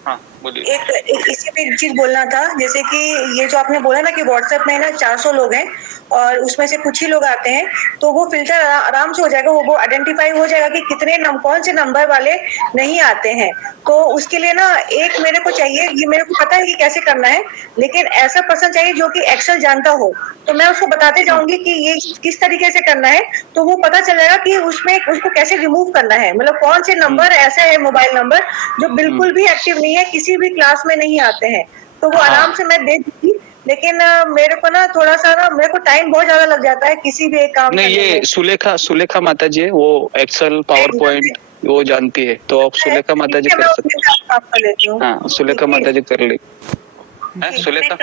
हाँ बोलिए। एक इसी पे एक चीज बोलना था, जैसे कि ये जो आपने बोला ना कि व्हाट्सएप में ना 400 लोग हैं और उसमें से कुछ ही लोग आते हैं, तो वो फिल्टर आराम से हो जाएगा, वो आइडेंटिफाई हो जाएगा कि कितने कौन से नंबर वाले नहीं आते हैं। तो उसके लिए ना एक मेरे को चाहिए, ये मेरे को पता है कि कैसे करना है, लेकिन ऐसा पर्सन चाहिए जो कि एक्सेल जानता हो। तो मैं उसको बताते जाऊंगी कि ये किस तरीके से करना है, तो वो पता चल जाएगा कि उसमें उसको कैसे रिमूव करना है, मतलब कौन से नंबर ऐसे है, मोबाइल नंबर जो बिल्कुल भी एक्टिव नहीं है, किसी भी क्लास में नहीं आते हैं, तो वो आराम से मैं दे दूंगी। लेकिन मेरे को ना थोड़ा सा ना, मेरे को टाइम बहुत ज्यादा लग जाता है किसी भी एक काम नहीं, ये सुलेखा माता जी है, वो एक्सेल पावर पॉइंट वो जानती है, तो आप सुलेखा माता जी कर सकते हैं। हाँ, सुलेखा माता जी कर ले, सुलेखा,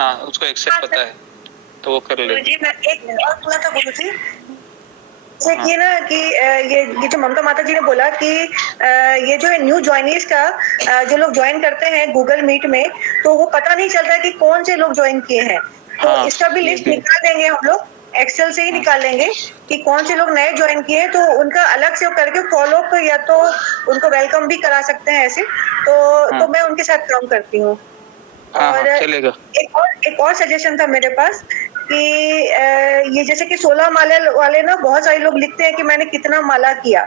हाँ उसको एक्सेल पता है तो वो कर ले। जी मैं एक और बोला था गुरु जी, जैसे कि ना कि ये जो ममता माता जी ने बोला कि ये जो न्यू ज्वाइनीज का जो लोग ज्वाइन करते हैं गूगल मीट में, तो वो पता नहीं चलता कि कौन से लोग ज्वाइन किए हैं। तो इसका भी लिस्ट निकाल देंगे हम लोग, एक्सेल से ही निकाल लेंगे कि कौन से लोग नए ज्वाइन किए हैं, तो उनका अलग से करके फॉलो अप या तो उनको वेलकम भी करा सकते हैं ऐसे। तो मैं उनके साथ काम करती हूँ। और एक और सजेशन था मेरे पास कि ये जैसे कि 16 माला वाले ना बहुत सारे लोग लिखते हैं कि मैंने कितना माला किया,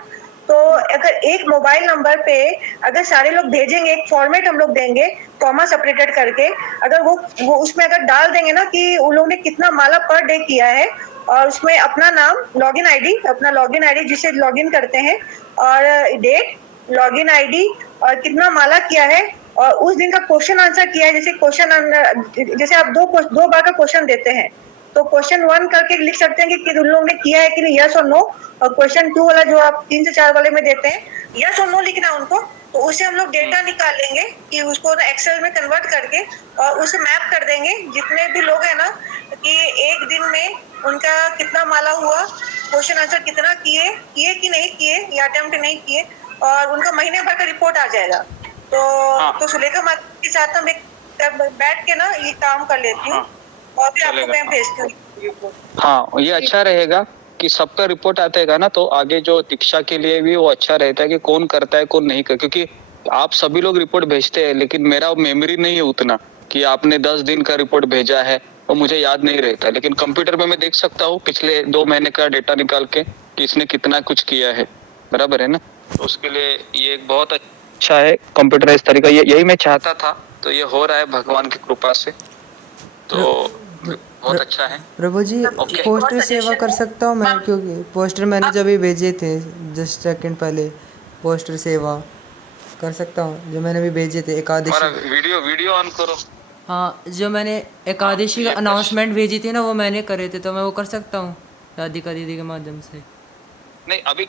तो अगर एक मोबाइल नंबर पे अगर सारे लोग भेजेंगे, एक फॉर्मेट हम लोग देंगे कॉमा सेपरेटेड करके, अगर वो उसमें अगर डाल देंगे ना कि उन लोगों ने कितना माला पर डे किया है, और उसमें अपना नाम, अपना लॉगिन आईडी जिसे लॉगिन करते हैं, और डेट, लॉगिन आईडी, और कितना माला किया है, और उस दिन का क्वेश्चन आंसर किया है। जैसे आप दो बार का क्वेश्चन देते हैं, तो क्वेश्चन 1 करके लिख सकते हैं कि उन लोगों ने किया है कि नहीं, यस और नो। और क्वेश्चन 2 वाला जो आप 3 से 4 वाले में देते हैं, यस और नो लिखना उनको। तो उससे हम लोग डेटा निकाल लेंगे कि उसको एक्सेल में कन्वर्ट करके और उसे मैप कर देंगे, जितने भी लोग हैं ना, कि एक दिन में उनका कितना माला हुआ, क्वेश्चन आंसर कितना किए कि नहीं किए या अटेम्प्ट नहीं किए, और उनका महीने भर का रिपोर्ट आ जाएगा। तो सुलेखा माता के साथ हम एक बैठ के ना ये काम कर लेती हूँ, और फिर आपको मैं भेजती हूँ। हाँ, ये अच्छा रहेगा कि सबका रिपोर्ट आता है ना, तो आगे जो दीक्षा के लिए भी वो अच्छा रहता है कि कौन करता है कौन नहीं कर, क्योंकि आप सभी लोग रिपोर्ट भेजते हैं, लेकिन मेरा मेमोरी नहीं है उतना कि आपने 10 दिन का रिपोर्ट भेजा है वो मुझे याद नहीं रहता, लेकिन कंप्यूटर में मैं देख सकता हूँ पिछले 2 महीने का डेटा निकाल के कि इसने कितना कुछ किया है, बराबर है ना। तो उसके लिए ये एक बहुत अच्छा है कंप्यूटराइज तरीका, यही मैं चाहता था, तो ये हो रहा है भगवान की कृपा से, तो बहुत अच्छा है। प्रभु जी, ओके। पोस्टर सेवा कर सकता हूँ मैं, क्योंकि पोस्टर मैंने जब भी भेजे थे जस्ट सेकंड पहले, पोस्टर सेवा कर सकता हूँ जो मैंने भी भेजे थे हमारा एकादशी। वीडियो ऑन करो। हाँ, जो मैंने एकादशी का ये अनाउंसमेंट भेजी थी ना, वो मैंने करे थे, तो मैं वो कर सकता हूँ राधिका दीदी के माध्यम से। नहीं, अभी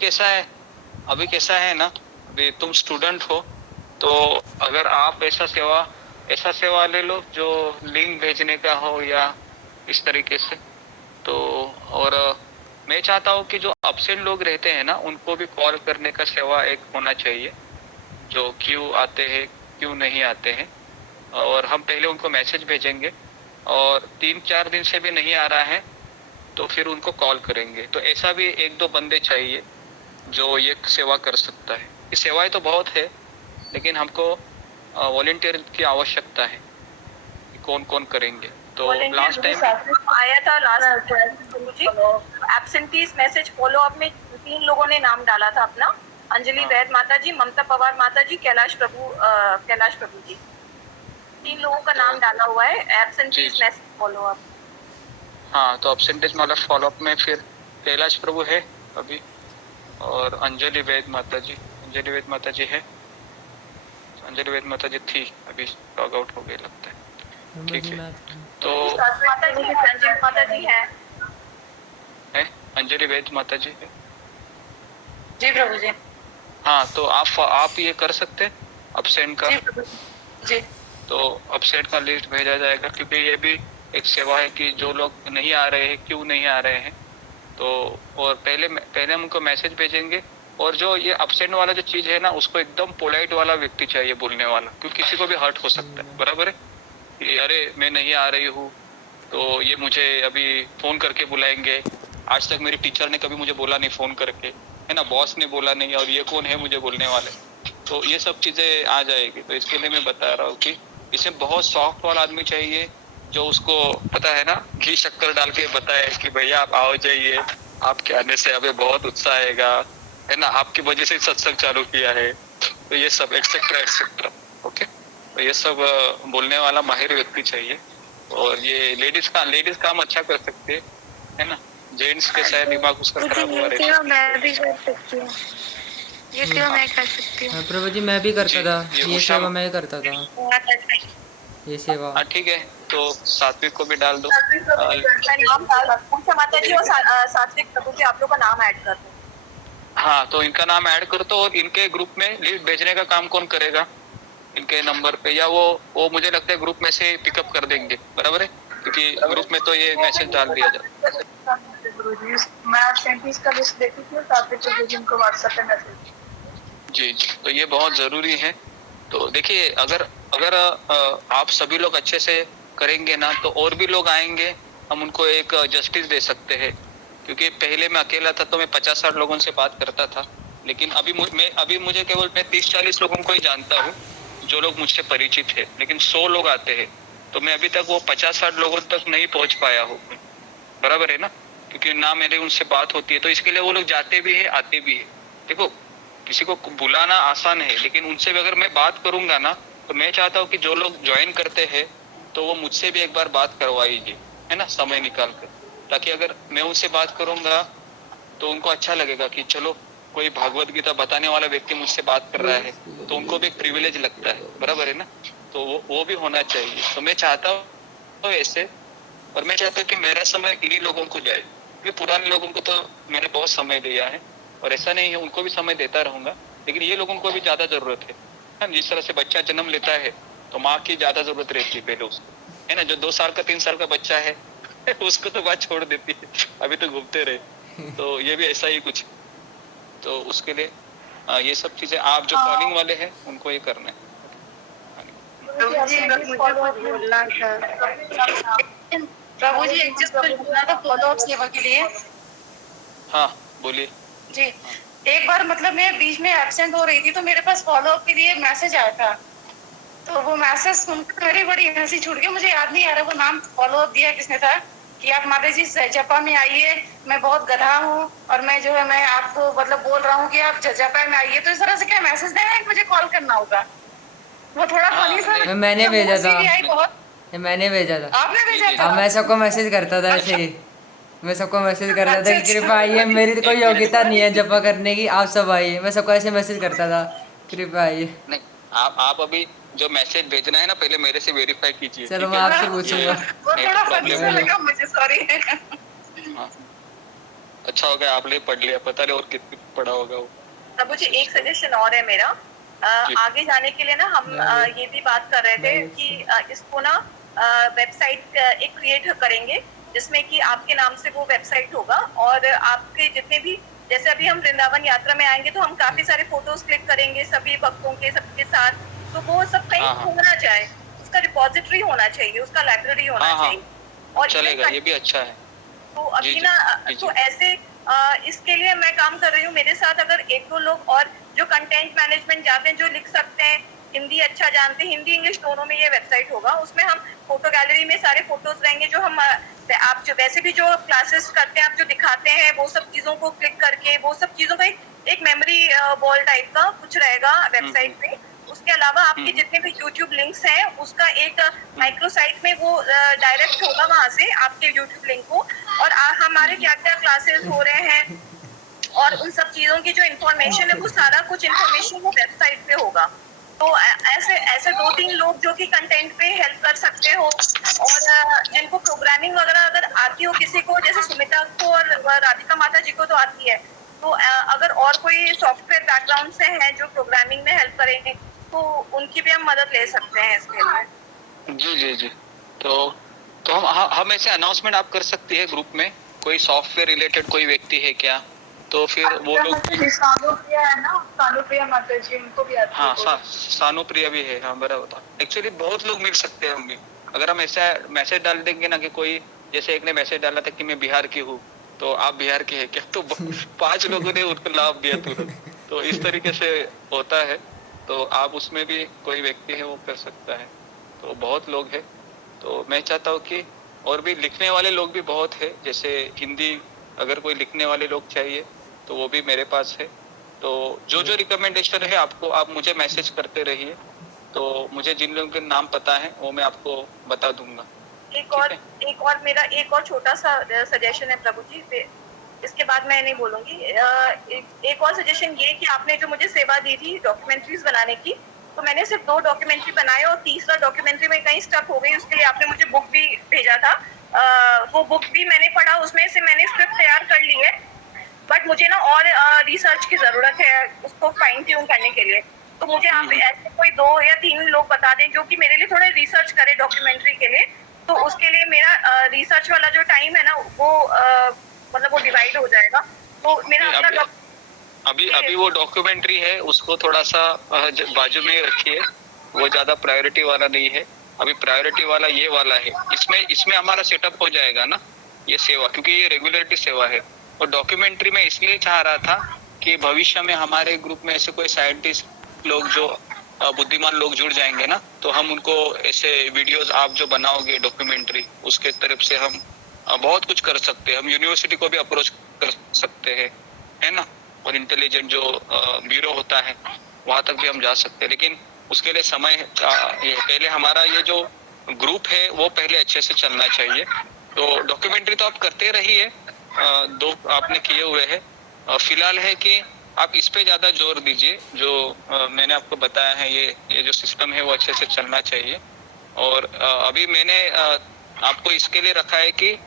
कैसा है ना, अभी तुम स्टूडेंट हो, तो अगर आप ऐसा सेवा ले लो जो लिंक भेजने का हो या इस तरीके से, तो और मैं चाहता हूँ कि जो अपसेंट लोग रहते हैं ना, उनको भी कॉल करने का सेवा एक होना चाहिए, जो क्यों आते हैं क्यों नहीं आते हैं, और हम पहले उनको मैसेज भेजेंगे, और 3-4 दिन से भी नहीं आ रहा है तो फिर उनको कॉल करेंगे। तो ऐसा भी 1-2 बंदे चाहिए जो ये सेवा कर सकता है। ये सेवाएं तो बहुत है, लेकिन हमको वॉलंटियर की आवश्यकता है, कौन कौन करेंगे। तो लास्ट टाइम आया था लास्ट जी, एब्सेंटीज मैसेज फॉलो अप में 3 लोगों ने नाम डाला था अपना, अंजलि वैद माता जी, ममता पवार माता जी, कैलाश प्रभु जी, 3 लोगों का नाम डाला हुआ है एब्सेंटीज मैसेज फॉलो अप। हाँ, तो एब्सेंटेज वाला फॉलो अप में फिर कैलाश प्रभु है अभी, और अंजलि वैद माता जी है, अंजलि वैद माता जी थी, अभी लॉग आउट हो गए लगता है। ठीक है, तो माता जी है, अंजलि वैद माता जी है जी प्रभु जी। हाँ, तो आप ये कर सकते हैं अपसेंट का जी, तो अपसेंट का लिस्ट भेजा जाएगा, क्योंकि ये भी एक सेवा है कि जो लोग नहीं आ रहे हैं क्यों नहीं आ रहे हैं, तो और पहले हम उनको मैसेज भेजेंगे, और जो ये अपसेंट वाला जो चीज है ना, उसको एकदम पोलाइट वाला व्यक्ति चाहिए बोलने वाला, क्योंकि किसी को भी हर्ट हो सकता है, बराबर है कि अरे मैं नहीं आ रही हूँ, तो ये मुझे अभी फोन करके बुलाएंगे, आज तक मेरी टीचर ने कभी मुझे बोला नहीं फोन करके, है ना, बॉस ने बोला नहीं, और ये कौन है मुझे बोलने वाले, तो ये सब चीजें आ जाएगी। तो इसके लिए मैं बता रहा हूँ कि इसमें बहुत सॉफ्ट वाला आदमी चाहिए, जो उसको पता है ना, घी शक्कर डाल के बताए कि भैया आप आओ जाइए, आपके आने से हमें बहुत उत्साह आएगा, है ना, आपकी वजह से सत्संग चालू किया है, तो ये सब एक्सेट्रा। ओके, तो ये सब बोलने वाला माहिर व्यक्ति चाहिए, और ये लेडीज काम अच्छा कर सकते है ना, जेंट्स के शायद दिमाग उसका खराब हुआ रहता है। मैं भी कर सकती हूँ, ये सेवा मैं कर सकती हूँ। प्रभु जी, मैं भी करता था ये ये उषा- सेवा, मैं करता था ये सेवा। हाँ ठीक है, तो सात्विक को भी डाल दो। पूछा माता जी और सात्विक प्रभु जी, आप लोग का नाम ऐड कर दो। हाँ, तो इनका नाम ऐड कर दो, और इनके ग्रुप में लिस्ट भेजने का काम कौन करेगा इनके नंबर पे, या वो मुझे लगता है ग्रुप में से पिकअप कर देंगे, बराबर है, क्योंकि ग्रुप में तो ये मैसेज डाल दिया जाता है। मैं एब्सेंटीज का लिस्ट देखी थी और सात्विक प्रभु जी को व्हाट्सएप पे मैसेज। जी, तो ये बहुत जरूरी है। तो देखिए, अगर आप सभी लोग अच्छे से करेंगे ना, तो और भी लोग आएंगे, हम उनको एक जस्टिस दे सकते हैं, क्योंकि पहले मैं अकेला था तो मैं 50-60 लोगों से बात करता था, लेकिन अभी मुझे केवल मैं 30-40 लोगों को ही जानता हूँ जो लोग मुझसे परिचित है, लेकिन 100 लोग आते हैं, तो मैं अभी तक वो 50-60 लोगों तक नहीं पहुंच पाया हूँ, बराबर है ना, क्योंकि ना मेरे उनसे बात होती है, तो इसके लिए वो लोग जाते भी है आते भी है। देखो, किसी को बुलाना आसान है, लेकिन उनसे भी अगर मैं बात करूंगा ना, तो मैं चाहता हूँ कि जो लोग ज्वाइन करते हैं तो वो मुझसे भी एक बार बात करवाइए, है ना, समय निकाल कर, ताकि अगर मैं उनसे बात करूंगा तो उनको अच्छा लगेगा कि चलो कोई भागवत गीता बताने वाला व्यक्ति मुझसे बात कर रहा है, तो उनको भी एक प्रिविलेज लगता है, बराबर है ना, तो वो भी होना चाहिए। तो मैं चाहता हूँ ऐसे, और मैं चाहता हूँ कि मेरा समय इन्हीं लोगों को जाए, क्योंकि पुराने लोगों को तो मैंने बहुत समय दिया है, और ऐसा नहीं है, उनको भी समय देता रहूंगा, लेकिन ये लोगों को भी ज्यादा जरूरत है। जिस तरह से बच्चा जन्म लेता है तो माँ की ज्यादा जरूरत रहती है पहले उसको, है ना, जो 2 साल का 3 साल का बच्चा है उसको तो बात छोड़ देती है, अभी तो घूमते रहे, तो ये भी ऐसा ही कुछ। तो उसके लिए ये सब चीजें आप जो कॉलिंग वाले हैं उनको ये करना है। प्रभु जी एक चीज बोलना था फॉलो अप सेवा के लिए। हाँ बोलिए जी, एक बार मतलब मैं बीच में एब्सेंट हो रही थी, तो मेरे पास फॉलो अप के लिए मैसेज आया था, तो वो मैसेज सुनकर मेरी बड़ी हंसी छूट गई। मुझे याद नहीं आ रहा वो नाम फॉलो अप दिया किसने था कि आप माता जी जपा में आइए, मैं बहुत गधा हूँ और मैं जो है मैं आपको मतलब बोल रहा हूँ कि आप जपा में आइए। तो इस तरह से क्या मैसेज देना है कि मुझे कॉल करना होगा? वो थोड़ा फनी सा मैंने भेजा था। आई बहुत। मैंने भेजा था। आपने भेजा था? अब मैं सबको मैसेज करता था ऐसे ही। मैं सबको मैसेज कर रहा था कि कृपया आइए, मेरी तो कोई योग्यता नहीं है जपा करने की, आप सब आइए। मैं सबको ऐसे मैसेज करता था, कृपया आइए। नहीं, आप अभी जो मैसेज भेजना है ना पहले मेरे से वेरीफाई कीजिए। चलो ठीक मैं है? आपसे पूछूंगा। वो थोड़ा फनी सा लगा मुझे, सॉरी। हाँ, अच्छा हो गया आपने पढ़ लिया, पता नहीं और कितनी पढ़ा होगा वो। अब मुझे एक सजेशन और है मेरा। आगे जाने के लिए ना हम ये भी बात कर रहे थे कि इसको ना वेबसाइट एक क्रिएट करेंगे जिसमें कि आपके नाम से वो वेबसाइट होगा और आपके जितने भी, जैसे अभी हम वृंदावन यात्रा में आएंगे तो हम काफी सारे फोटोज क्लिक करेंगे सभी भक्तों के सबके साथ, तो वो सब कहीं होना चाहिए, उसका रिपोजिटरी होना चाहिए, उसका लाइब्रेरी होना चाहिए। और चलेगा, ये भी अच्छा है। तो अभी ना तो ऐसे इसके लिए मैं काम कर रही हूँ। मेरे साथ अगर एक दो लोग और जो कंटेंट मैनेजमेंट जानते हैं, जो लिख सकते हैं, हिंदी अच्छा जानते हैं, हिंदी इंग्लिश दोनों में ये वेबसाइट होगा। उसमें हम फोटो गैलरी में सारे फोटोज रहेंगे जो हम आप जो वैसे भी जो क्लासेस करते हैं आप जो दिखाते हैं वो सब चीजों को क्लिक करके वो सब चीजों का एक मेमोरी बॉल टाइप का कुछ रहेगा वेबसाइट पे। उसके अलावा आपके जितने भी यूट्यूब लिंक्स हैं उसका एक माइक्रो साइट में वो डायरेक्ट होगा वहां से आपके यूट्यूब लिंक को, और हमारे क्या क्या क्लासेस हो रहे हैं और उन सब चीजों की जो इन्फॉर्मेशन है वो सारा कुछ इन्फॉर्मेशन वो वेबसाइट पे होगा। तो ऐसे ऐसे 2-3 लोग जो कि कंटेंट पे हेल्प कर सकते हो और जिनको प्रोग्रामिंग वगैरह अगर आती हो किसी को, जैसे सुमिता को और राधिका माता जी को तो आती है, तो अगर और कोई सॉफ्टवेयर बैकग्राउंड से हैं जो प्रोग्रामिंग में हेल्प करेंगे तो उनकी भी हम मदद ले सकते हैं इसके लिए। जी जी जी। तो हम ऐसे अनाउंसमेंट आप कर सकती है ग्रुप में, कोई सॉफ्टवेयर रिलेटेड कोई व्यक्ति है क्या, तो फिर वो लोग। सानुप्रिया है ना, सानुप्रिया माता जी, उनको भी आती है। हाँ, सानुप्रिया भी है। हाँ, बराबर। एक्चुअली बहुत लोग मिल सकते हैं हम भी, अगर हम ऐसा मैसेज डाल देंगे ना कि कोई, जैसे एक ने मैसेज डाला था कि मैं बिहार की हूँ, तो आप बिहार के हैं क्या, तो 5 लोगों ने उनको लाभ दिया तुरंत। तो इस तरीके से होता है। तो आप उसमें भी कोई व्यक्ति है वो कर सकता है। तो बहुत लोग हैं। तो मैं चाहता हूँ कि और भी लिखने वाले लोग भी बहुत है, जैसे हिंदी अगर कोई लिखने वाले लोग चाहिए तो वो भी मेरे पास है। तो जो जो रिकमेंडेशन है आपको, आप मुझे मैसेज करते रहिए, तो मुझे जिन लोगों के नाम पता है वो मैं आपको बता दूंगा। एक और मेरा एक और छोटा सा सजेशन है प्रभु जी, इसके बाद मैं नहीं बोलूंगी। एक और सजेशन ये कि आपने जो मुझे सेवा दी थी डॉक्यूमेंट्रीज बनाने की, तो मैंने सिर्फ 2 डॉक्यूमेंट्री बनाए और तीसरा डॉक्यूमेंट्री में कहीं स्टक हो गई। उसके लिए आपने मुझे बुक भी भेजा था, वो बुक भी मैंने पढ़ा, उसमें से मैंने स्क्रिप्ट तैयार कर ली है, बट मुझे ना और रिसर्च की जरूरत है उसको फाइन ट्यून करने के लिए। तो मुझे आप ऐसे कोई 2 या 3 लोग बता दें जो कि मेरे लिए थोड़े रिसर्च करे डॉक्यूमेंट्री के लिए, तो उसके लिए मेरा रिसर्च वाला जो टाइम है ना वो मतलब वो डिवाइड हो जाएगा। तो मेरा अपना अभी वो डॉक्यूमेंट्री है उसको थोड़ा सा बाजू में रखिए, वो ज्यादा प्रायोरिटी वाला नहीं है। अभी प्रायोरिटी वाला ये वाला है, इसमें हमारा सेटअप हो जाएगा ना ये सेवा, क्योंकि ये रेगुलरिटी सेवा है। और डॉक्यूमेंट्री में इसलिए चाह रहा था कि भविष्य में हमारे ग्रुप में ऐसे कोई साइंटिस्ट लोग जो बुद्धिमान लोग जुड़ जाएंगे ना, तो हम उनको ऐसे वीडियोस आप जो बनाओगे डॉक्यूमेंट्री, उसके तरफ से हम बहुत कुछ कर सकते हैं। हम यूनिवर्सिटी को भी अप्रोच कर सकते हैं, है ना, और इंटेलिजेंट जो ब्यूरो होता है वहां तक भी हम जा सकते हैं। लेकिन उसके लिए समय पहले हमारा ये जो ग्रुप है वो पहले अच्छे से चलना चाहिए। तो डॉक्यूमेंट्री तो आप करते रहिए, 2 आपने किए हुए हैं। फिलहाल है कि आप इस पे ज्यादा जोर दीजिए, जो मैंने आपको बताया है, ये जो सिस्टम है वो अच्छे से चलना चाहिए। और अभी मैंने आपको इसके लिए रखा है कि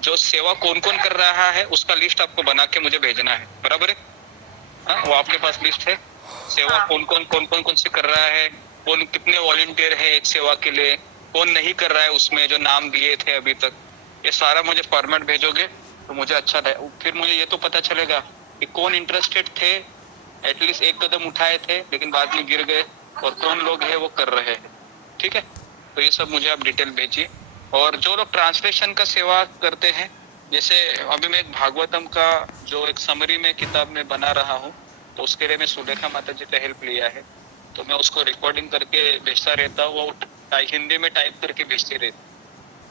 जो सेवा कौन कौन कर रहा है उसका लिस्ट आपको बना के मुझे भेजना है, बराबर है? हाँ, वो आपके पास लिस्ट है, सेवा कौन से कर रहा है, कौन कितने वॉलंटियर है एक सेवा के लिए, कौन नहीं कर रहा है उसमें जो नाम दिए थे अभी तक, ये सारा मुझे फॉर्मेट भेजोगे तो मुझे अच्छा है। फिर मुझे ये तो पता चलेगा कि कौन इंटरेस्टेड थे, एटलीस्ट एक कदम उठाए थे लेकिन बाद में गिर गए, और कौन लोग है वो कर रहे हैं। ठीक है, तो ये सब मुझे आप डिटेल भेजिए। और जो लोग ट्रांसलेशन का सेवा करते हैं, जैसे अभी मैं एक भागवतम का जो एक समरी में किताब में बना रहा हूँ, तो उसके लिए मैं सुलेखा माता जी का हेल्प लिया है। तो मैं उसको रिकॉर्डिंग करके भेजता रहता हूँ, वो हिंदी में टाइप करके भेजती रहती।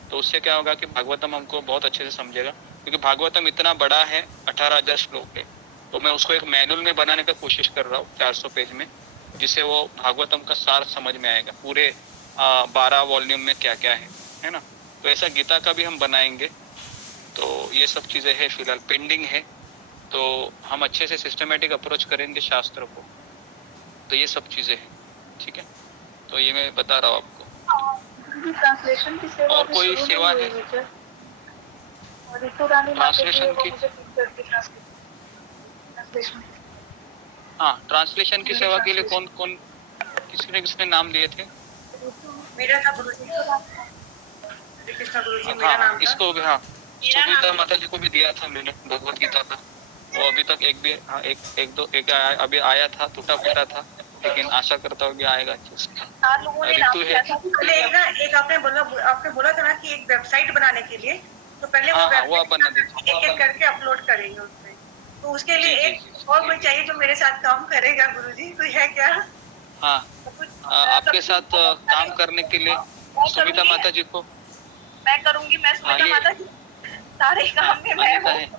तो उससे क्या होगा कि भागवतम हमको बहुत अच्छे से समझेगा, क्योंकि भागवतम इतना बड़ा है, 18,000 श्लोक है। तो मैं उसको एक मैनुअल में बनाने का कोशिश कर रहा हूँ 400 पेज में, जिससे वो भागवतम का सार समझ में आएगा, पूरे 12 वॉल्यूम में क्या क्या है ना। तो ऐसा गीता का भी हम बनाएंगे। तो ये सब चीज़ें हैं, फिलहाल पेंडिंग है। तो हम अच्छे से सिस्टमेटिक अप्रोच करेंगे शास्त्र को। तो ये सब चीज़ें हैं, ठीक है। तो ये मैं बता रहा हूँ आपको। ट्रांसलेशन की सेवा और अभी कोई शुरू सेवा नहीं है? हुई क्या? और ऋतु रानी माता जी ट्रांसलेशन है, वो की? मुझे पिक करके ट्रांसलेशन। हाँ, ट्रांसलेशन की सेवा के लिए कौन कौन किसने नाम लिए थे? मेरा था गुरुजी, हरे कृष्णा गुरुजी मेरा हाँ, नाम था। इसको भी, हाँ, सुनीता माता जी को भी दिया था मैंने भगवत गीता का। वो अभी तक एक भी, हाँ, एक अभी आया था, टूटा फूटा था, लेकिन आशा करता हूँ कि आएगा अच्छे से। चार लोगों ने नाम दिया था। पहले एक आपने बोला था ना कि एक वेबसाइट बनाने के लिए, तो पहले हाँ, वो वो आप बना दीजिए। एक एक करके अपलोड करेंगे उसमें। तो उसके लिए जी, एक जी, जी, और कोई चाहिए जो मेरे साथ काम करेगा गुरुजी, कोई है क्या? हाँ, आपके साथ काम करने के लिए सुनीता माता जी को। मैं करूंगी, मैं सुनीता ये- माता जी सारे काम में मैं अनीता हूँ। है,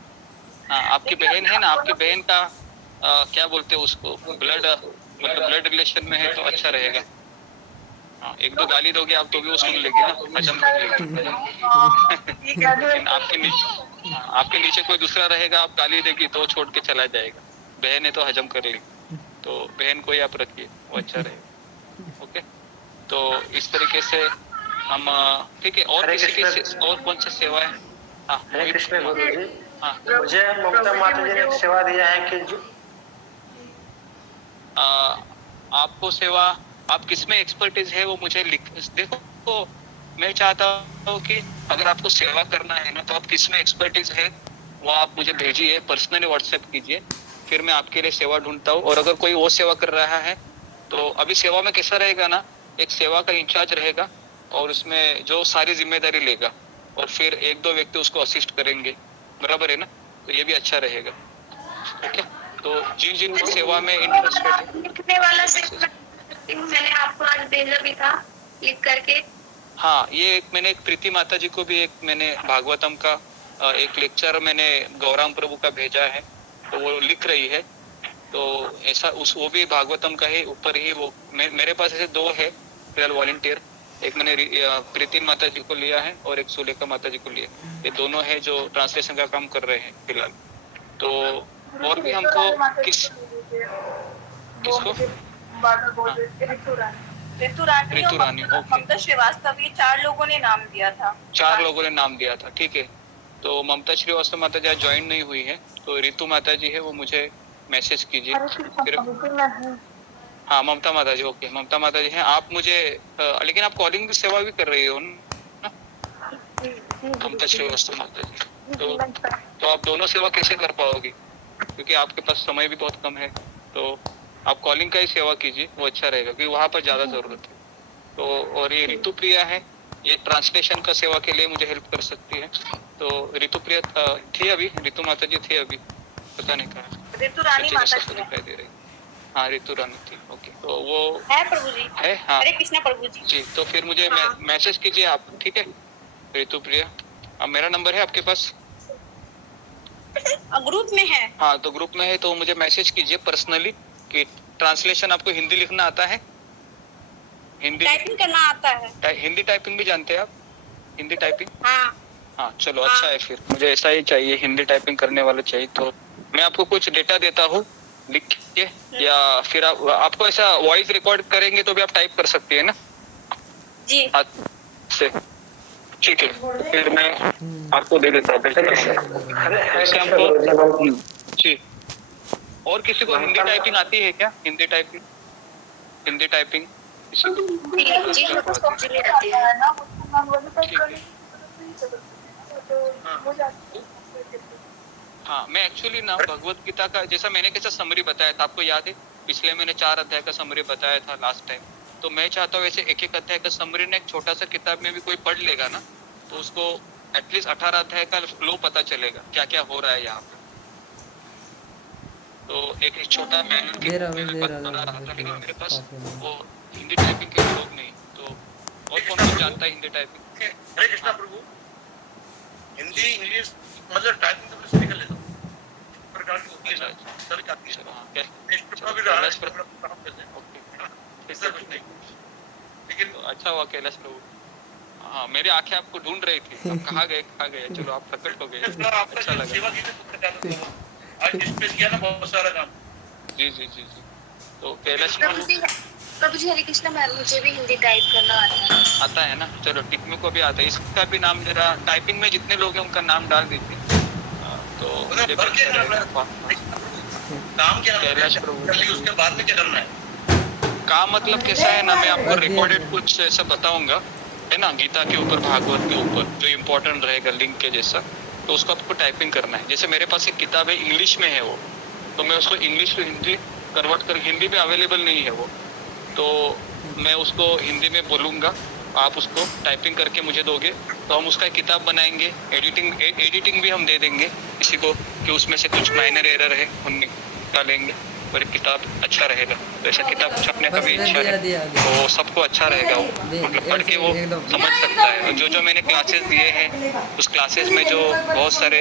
हाँ, आपकी बहन है ना, आपकी बहन का क्या बोलते हैं उसको, ब्लड, मतलब ब्लड रिलेशन में है, तो अच्छा रहेगा। हाँ, एक दो गाली दोगे आप तो भी वो सुन लेगी ना, हजम कर लेगी। लेकिन आपके नीचे कोई दूसरा रहेगा, आप गाली देगी तो वो छोड़ के चला जाएगा। बहन है तो हजम कर लेगी, तो बहन को ही आप रखिए, वो अच्छा रहेगा। ओके, तो इस तरीके से हम ठीक है। और किसी की और कौन सी सेवा है? हाँ, हरे कृष्ण गुरु जी, हाँ, मुझे ममता माता जी ने एक सेवा दिया है कि जो आपको सेवा, आप किसमें एक्सपर्टीज है वो मुझे देखो, तो मैं चाहता हूँ कि अगर आपको सेवा करना है ना, तो आप किसमें एक्सपर्टीज है वो आप मुझे भेजिए, पर्सनली व्हाट्सएप कीजिए, फिर मैं आपके लिए सेवा ढूंढता हूँ। और अगर कोई वो सेवा कर रहा है, तो अभी सेवा में कैसा रहेगा ना, एक सेवा का इंचार्ज रहेगा और उसमें जो सारी जिम्मेदारी लेगा, और फिर एक दो व्यक्ति उसको असिस्ट करेंगे, बराबर है ना। तो ये भी अच्छा रहेगा, ठीक है। तो जिन जिन सेवा में इंटरेस्टेड है, लिखने वाला मैंने आपको आज भेजा भी था लिख करके। हाँ, ये मैंने एक प्रीति माता जी को भी एक मैंने भागवतम का एक लेक्चर मैंने गौराम प्रभु का भेजा है, तो वो लिख रही है। तो ऐसा वो भी भागवतम का ही ऊपर ही वो मेरे पास ऐसे दो है फिलहाल वॉलंटियर, एक मैंने प्रीति माता जी को लिया है और एक सुलेखा माता जी को लिया। ये दोनों है जो ट्रांसलेशन का काम कर रहे हैं फिलहाल। तो और भी हमको किसको? ऋतु रानी और ममता श्रीवास्तव, ये 4 लोगों ने नाम दिया था। 4 लोगों ने नाम दिया था, ठीक है। तो ममता श्रीवास्तव माता जी आज ज्वाइन नहीं हुई है, तो ऋतु माता जी है, वो मुझे मैसेज कीजिए फिर। हाँ, ममता माता जी, ओके, ममता माता जी हैं। आप मुझे लेकिन आप कॉलिंग की सेवा भी कर रही हो ना, ममता श्रीवास्तव माता जी। तो आप दोनों सेवा कैसे कर पाओगी, क्योंकि आपके पास समय भी बहुत कम है। तो आप कॉलिंग का ही सेवा कीजिए, वो अच्छा रहेगा, क्योंकि वहाँ पर ज़्यादा ज़रूरत है। तो और ये ऋतु प्रिया है, ये ट्रांसलेशन का सेवा के लिए मुझे हेल्प कर सकती है। तो ऋतु प्रिया थी अभी, ऋतु माता जी थी अभी, पता नहीं कहा, ऋतु रानी माता जी दिखाई दे रही। हाँ, ऋतु रानी थी, ओके। तो वो है प्रभु जी, है, हाँ, हरे कृष्णा प्रभु जी। जी। तो फिर मुझे मैसेज कीजिए आप, ठीक है ऋतु प्रिया। अब मेरा नंबर है आपके पास? ग्रुप में है। हाँ, तो ग्रुप में है, तो मुझे मैसेज कीजिए पर्सनली कि ट्रांसलेशन आपको हिंदी लिखना आता है? हिंदी टाइपिंग करना आता है? हिंदी टाइपिंग भी जानते हैं आप? हिंदी टाइपिंग? हाँ। हाँ, चलो अच्छा है, फिर मुझे ऐसा ही चाहिए, हिंदी टाइपिंग करने वाला चाहिए। तो मैं आपको कुछ डेटा देता हूँ, लिखिए, या फिर आपको ऐसा वॉइस रिकॉर्ड करेंगे तो भी आप टाइप कर सकती है ना जी से, ठीक है। फिर मैं आपको दे देता हूँ जी। और किसी को हिंदी टाइपिंग आती है क्या? हिंदी टाइपिंग हाँ, मैं एक्चुअली ना भगवत गीता का, जैसा मैंने कैसा समरी बताया था आपको याद है, पिछले मैंने 4 अध्याय का समरी बताया था लास्ट टाइम। तो मैं चाहता हूँ ऐसे एक एक अध्याय का समरी ना एक छोटा सा किताब में भी कोई पढ़ लेगा ना, तो उसको एटलीस्ट 18 अध्याय का फ्लो पता चलेगा क्या क्या हो रहा है यहाँ पे। तो एक छोटा मैनुअल दे रहा हूँ, मेरे दे पास रहा बना रहा था, लेकिन मेरे पास हूँ। वो हिंदी टाइपिंग के लोग नहीं। तो और कौन जानता है हिंदी टाइपिंग? हरे कृष्णा प्रभु। हिंदी इंग्लिश मतलब टाइपिंग तो मैं सीख लेता हूँ, प्रकार की होती है ना, सभी आती है। हाँ, क्या टेस्ट का भी रहा है, काम करते हैं। ओके, ऐसा कुछ नहीं, लेकिन तो अच्छा हुआ कैलाश प्रभु। हाँ, मेरी आंखें आपको ढूंढ रही थी, अब कहाँ गए, चलो आप प्रकट हो गए, आपका अच्छा जो लगा। सेवा की थी उसका क्या था? आज डिस्प्ले किया ना बहुत सारा काम। जी। तो कैलाश प्रभु जी हरे कृष्णा मैम, मुझे भी हिंदी टाइप करना आता है। आता है ना, चलो टिकमू को भी आता है। इसका भी नाम जरा टाइपिंग में जितने लोग हैं उनका नाम डाल दीजिए, तो मुझे भी अच्छा रहेगा। काम क्या कैलाश प्रभु। उसके बाद में क्या करना है? काम मतलब कैसा है ना, मैं आपको रिकॉर्डेड कुछ ऐसा बताऊंगा, है ना, गीता के ऊपर, भागवत के ऊपर, जो इम्पोर्टेंट रहेगा लिंक के जैसा, तो उसको आपको टाइपिंग करना है। जैसे मेरे पास एक किताब है, इंग्लिश में है वो, तो मैं उसको इंग्लिश टू हिंदी कन्वर्ट कर, हिंदी में अवेलेबल नहीं है वो, तो मैं उसको हिंदी में बोलूँगा, आप उसको टाइपिंग करके मुझे दोगे, तो हम उसका एक किताब बनाएंगे। एडिटिंग भी हम दे देंगे किसी को कि उसमें से कुछ माइनर एरर है हम निकालेंगे, और एक किताब अच्छा रहेगा। तो ऐसा किताब छपने का भी इच्छा है, तो सबको अच्छा रहेगा, वो मतलब पढ़ के वो समझ सकता है। और जो मैंने क्लासेस दिए हैं, उस क्लासेस में जो बहुत सारे